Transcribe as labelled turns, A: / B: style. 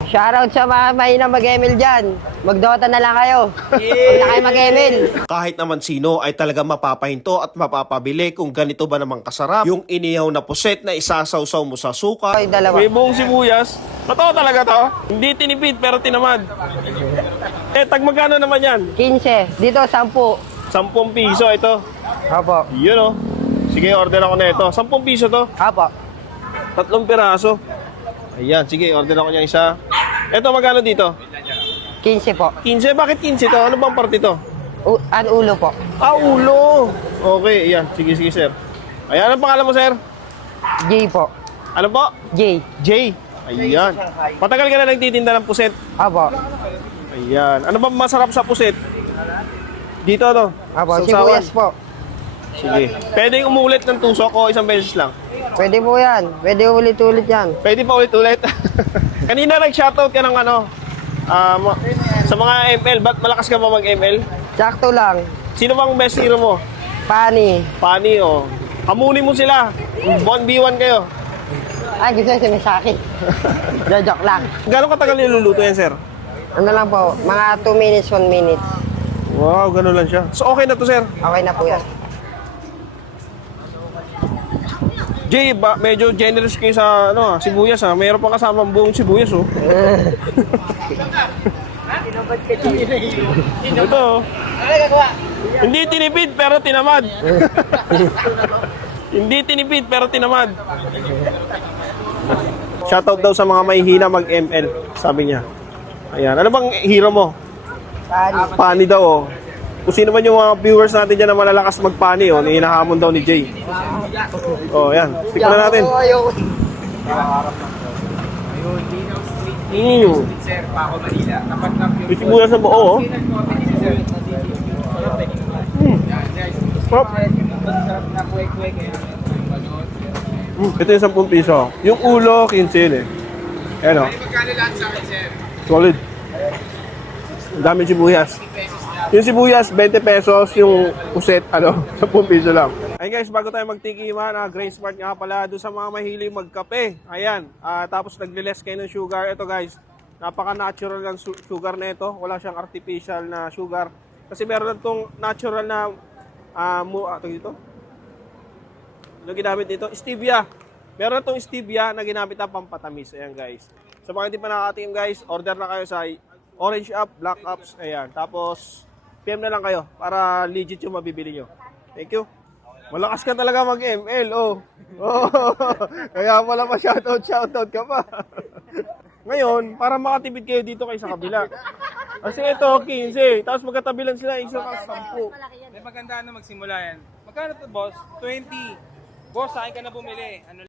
A: Shoutout sa mga mahinang mag-ML dyan. Mag-Dota na lang kayo. Huwag na kayo mag-ML.
B: Kahit naman sino ay talaga mapapahinto at mapapabili kung ganito ba namang kasarap yung inihaw na puset na isasawsaw mo sa suka.
A: Ay, dalawa.
C: May buong sibuyas. Totoo talaga to. Hindi tinipid pero tinamad. Tag magkano naman yan?
A: 15. Dito, 10.
C: 10 piso ito.
A: Opo.
C: Yun oh. Sige, order ako na ito. 10 piso to.
A: Opo.
C: 3 piraso. Ayan, sige, order ako niya isa. Ito, magkano dito?
A: 15 po.
C: 15? Bakit 15 to? Ano bang parte to?
A: Ang ulo po.
C: Ah, ulo. Okay, ayan. Sige, sige, sir. Ayan, ang pangalan mo, sir?
A: J po.
C: Ano po?
A: J.
C: Jay. Ayan. Patagal ka na nagtitinda ng puset.
A: Opo.
C: Ayan. Ano ba masarap sa puset? Dito, ano?
A: Opo.
C: Sawsawan.
A: Sibuyas po.
C: Sige. Pwedeng umulit ng tusok o isang beses lang?
A: Pwede po yan. Pwede ulit-ulit yan.
C: Pwede pa ulit-ulit. Kanina nag-shoutout ka ng ano, sa mga ML. Ba't malakas ka ba mag-ML?
A: Sakto lang.
C: Sino bang best hero mo?
A: Pani.
C: Pani, o. Hamunin mo sila. 1v1 kayo.
A: Ay, gusto niya sumisakit. Joke lang.
C: Gano'ng katagal niluluto yan, sir?
A: Ano lang po, mga 2 minutes, 1 minute.
C: Wow, gano'n lang siya. So, okay na to, sir.
A: Okay na po yan.
C: Jay, medyo generous kayo sa sibuyas, ha? Mayroon pa kasama ang buong sibuyas, oh. Ito, oh. Hindi tinipid, pero tinamad. Hindi tinipid, pero tinamad. Shoutout daw sa mga mahihina mag-ML, sabi niya. Ayan. Ano bang hero mo?
A: Pani.
C: Pani daw, oh. Kung sino man yung mga viewers natin dyan na malalakas magpani, oh, hinahamon daw ni Jay. Oh, yan. Tikman na natin. Yung sibuyas na buo, oh. Sarap. Ito yung 10 piso. Yung ulo, 15 yun eh. Ayan, oh. Solid. Ang daming sibuyas. Yung sibuyas, 20 pesos. Yung puset, 10 piso lang. Ayun guys, bago tayo magtikiman, Grain Smart nga pala doon sa mga mahilig magkape. Ayan, tapos nagle-less kayo ng sugar. Ito guys, napaka-natural ng sugar na ito. Wala siyang artificial na sugar. Kasi meron itong natural na, ito dito? Ano ginamit dito? Stevia. Meron itong stevia na ginamit na pampatamis. Ayan guys. Sa mga hindi pa nakakatingin guys, order na kayo sa Orange App, Black Apps. Ayan. Tapos, PM na lang kayo para legit yung mabibili nyo. Thank you. Malakas ka talaga mag-ML, oh. Oh. Kaya pala shoutout ka pa. Ngayon, para makatipid kayo dito kayo sa kabila. Kasi ito, 15. Tapos magkatabi lang sila, isa ka 10.
D: May maganda na magsimula yan. Magkano to, boss? 20. Boss, sa akin ka na bumili. Ano